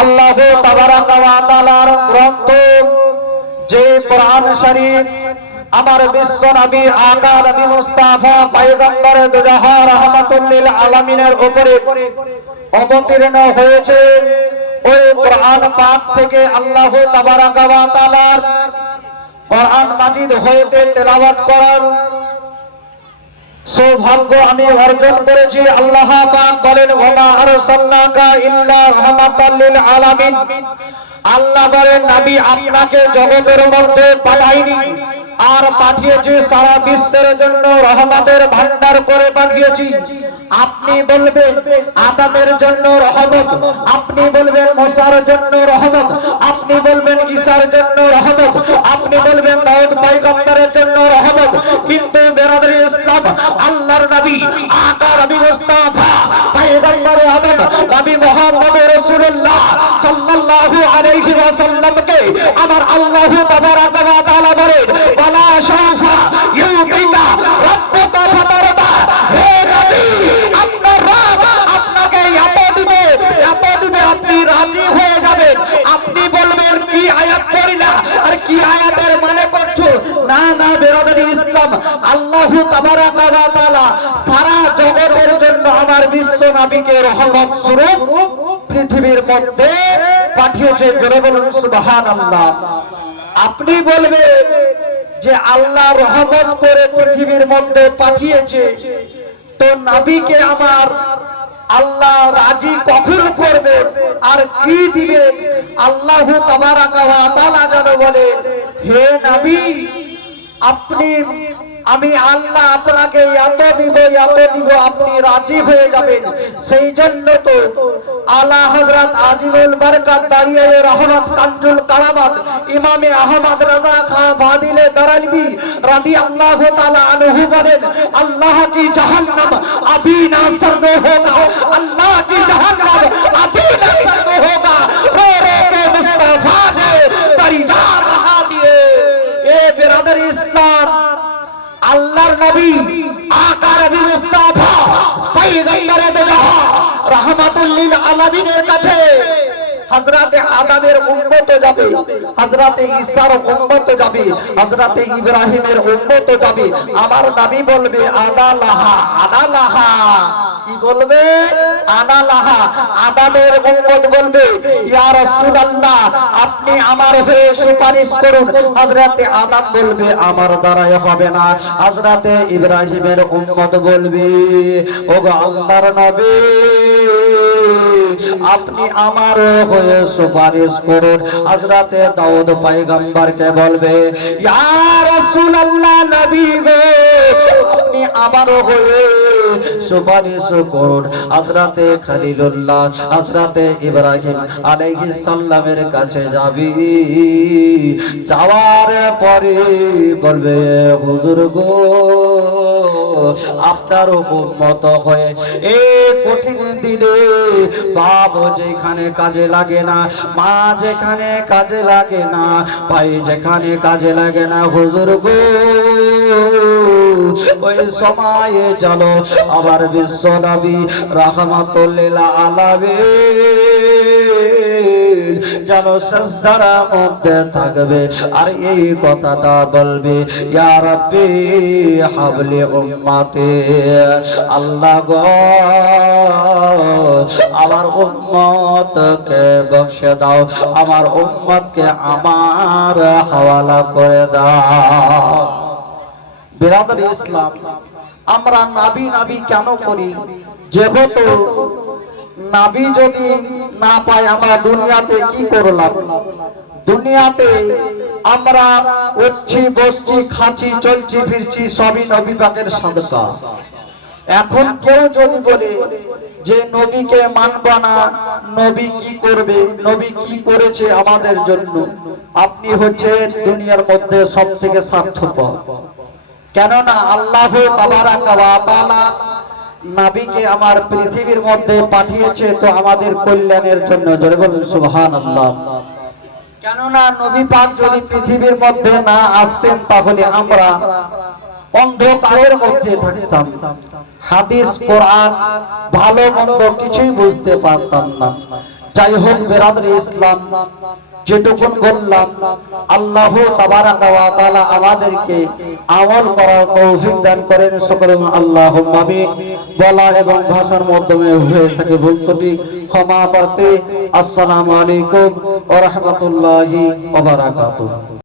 আল্লাহ তাবারাকা ওয়া তাআলার গ্রন্থ যে কোরআন শরীফ আমার বিশ্ব নবী আকা নবী মুস্তাফা পয়গম্বর দুজাহা রাহমাতুল লিল আলামিনের উপরে অবতীর্ণ হয়েছে। ওই কোরআন পাক থেকে আল্লাহ তাবারাকা ওয়া তাআলার কোরআন মাজিদ হইতে তেলাওয়াত করার সৌভাগ্য আমি অর্জন করেছি। আল্লাহ পাক বলেন ওয়া আরসালনাকা ইল্লা রাহমাতাল লিল আলামিন। আল্লাহ বলেন নবী আপনাকে জগতের মধ্যে পাঠাইনি, আর পাঠিয়েছি সারা বিশ্বের জন্য রহমতের ভান্ডার করে পাঠিয়েছি। আপনি বলবেন আদমের জন্য রহমত, আপনি বলবেন মুসার জন্য রহমত, আপনি বলবেন ঈসার জন্য রহমত, আপনি বলবেন দাউদ পয়গম্বরের জন্য রহমত, কিন্তু বেরাদরি ইসলাম আল্লাহর নবী আকা নবী মুস্তাফা পয়গম্বর আদম নবী মুহাম্মদ রাসূলুল্লাহ সাল্লাল্লাহু আলাইহি ওয়াসাল্লামকে আমার আল্লাহ তাবারাকা ওয়া তাআলা বলেন ওয়ালা শাফা ইউবিকা রাব্বুকা ফাতারদা। হে নবী আপনার রব আপনাকে এত দিবে আপনি রাজি হয়ে যাবেন। আপনি বলবেন কি আয়াত পড়িলা আর কি আয়াতের মানে করছো না না বেরাদরি ইসলাম আল্লাহ তাবারাকা ওয়া তাআলা সারা জগতের জন্য আমার বিশ্ব নবীকে রহমত স্বরূপ পৃথিবীর মধ্যে পাঠিয়েছে। জোরে বলুন সুবহানাল্লাহ। আপনি বলবেন যে আল্লাহ রহমত করে পৃথিবীর মধ্যে পাঠিয়েছে, তো নবীকে আমার আল্লাহ রাজি কখন করবে আর কি দিবে? আল্লাহ তাবারাকা ওয়া তাআলা যেন বলে হে নবী আপনি আমি আল্লাহ আপনাকে এত দিব আপনি রাজি হয়ে যাবেন। সেই জন্য তো আলা হযরত আজিমুল বরকত দারিয়ে রহমত কানজুল কারামাত ইমামে আহমদ রাজা খান বাদিলে দারালবি রাদিয়াল্লাহু তাআলা আনহু বলেন अल्लाह की जहन्नम अभी ना सर्द होगा, अल्लाह की जहन्नम अभी नहीं सर्द होगा। रो रो के मुस्तफा ने परिवार बहा दिए। ये बिरादर इस्लाम আল্লাহর নবী আকা নবী মুস্তাফা পয়গম্বরে দুজাহা রাহমাতুল লিল আলামিনের কাছে হযরতে আদমের উম্মত যাবে, হযরতে ঈসার উম্মত যাবে, হযরতে ইব্রাহিমের উম্মত যাবে। আমার নবী বলবে আনা লাহা কি বলবে? আনা লাহা। আদমের উম্মত বলবে ইয়া রাসূলুল্লাহ আপনি আমার হয়ে সুপারিশ করুন। হযরতে আদম বলবে আমার দ্বারাই হবে না। হযরতে ইব্রাহিমের উম্মত বলবে ওগো আল্লাহর নবী আপনি আমার হয়ে সুপারিশ করুন। হযরতে দাউদ পয়গম্বরকে বলবে ইয়া রাসূলুল্লাহ নবী গো আপনি আমার হয়ে সুপারিশ করুন। হযরতে খলিলুল্লাহ হযরতে ইব্রাহিম আলাইহিস সালামের কাছে যাবি, যাওয়ার পরে বলবে হুজুর গো আপনার উম্মত হয়ে এই কঠিন দিনে বাপ যেখানে কাজে লাগে না, মা যেখানে কাজে লাগে না, ভাই যেখানে কাজে লাগে না, হুজুর গো ওই সময়ে চলো আবার বিশ্ব নবী রাহমাতুল লিল আলামিন যেন সিজদার মধ্যে থাকবে আর এই কথাটা বলবে ইয়া রাব্বি হাবলি উম্মতি। আল্লাহ গো আমার উম্মতকে বখশে দাও, আমার উম্মতকে আমার হাওয়ালা করে দাও। বিরাদরি ইসলাম আমরা নাবি কেন করি? যেহেতু নাবি যদি না পাই আমরা দুনিয়াতে কি করলাম? দুনিয়াতে আমরা উঠছি বসছি খাচ্ছি চলছি ফিরছি সবই নবী পাকের সাদকা। এখন কেউ যদি বলে যে নবীকে মানব না, নবী কি করবে, নবী কি করেছে আমাদের জন্য, আপনি হচ্ছেন দুনিয়ার মধ্যে সবথেকে স্বার্থপর। কেননা আল্লাহ তাবারাকা ওয়া তাআলা নবীকে আমার পৃথিবীর মধ্যে পাঠিয়েছে তো আমাদের কল্যাণের জন্য। জোরে বলুন সুবহানাল্লাহ। কেননা নবী পাক যদি পৃথিবীর মধ্যে না আসতেন তাহলে আমরা অন্ধকারের মধ্যে থাকতাম, হাদিস কোরআন ভালো মন্দ কিছুই বুঝতে পারতাম না। যাই হোক বেরাদরি ইসলাম, যেটুকুন বললাম আল্লাহ তাবারাকা ওয়া তাআলা আমাদেরকে আমল করার তৌফিক দান করেন। সকলে আল্লাহুম্মা আমিন। বলা এবং ভাষার মাধ্যমে হয়ে থাকে ভুল ত্রুটি ক্ষমা প্রার্থী। আসসালামু আলাইকুম ওয়া রাহমাতুল্লাহি ওয়া বারাকাতুহু।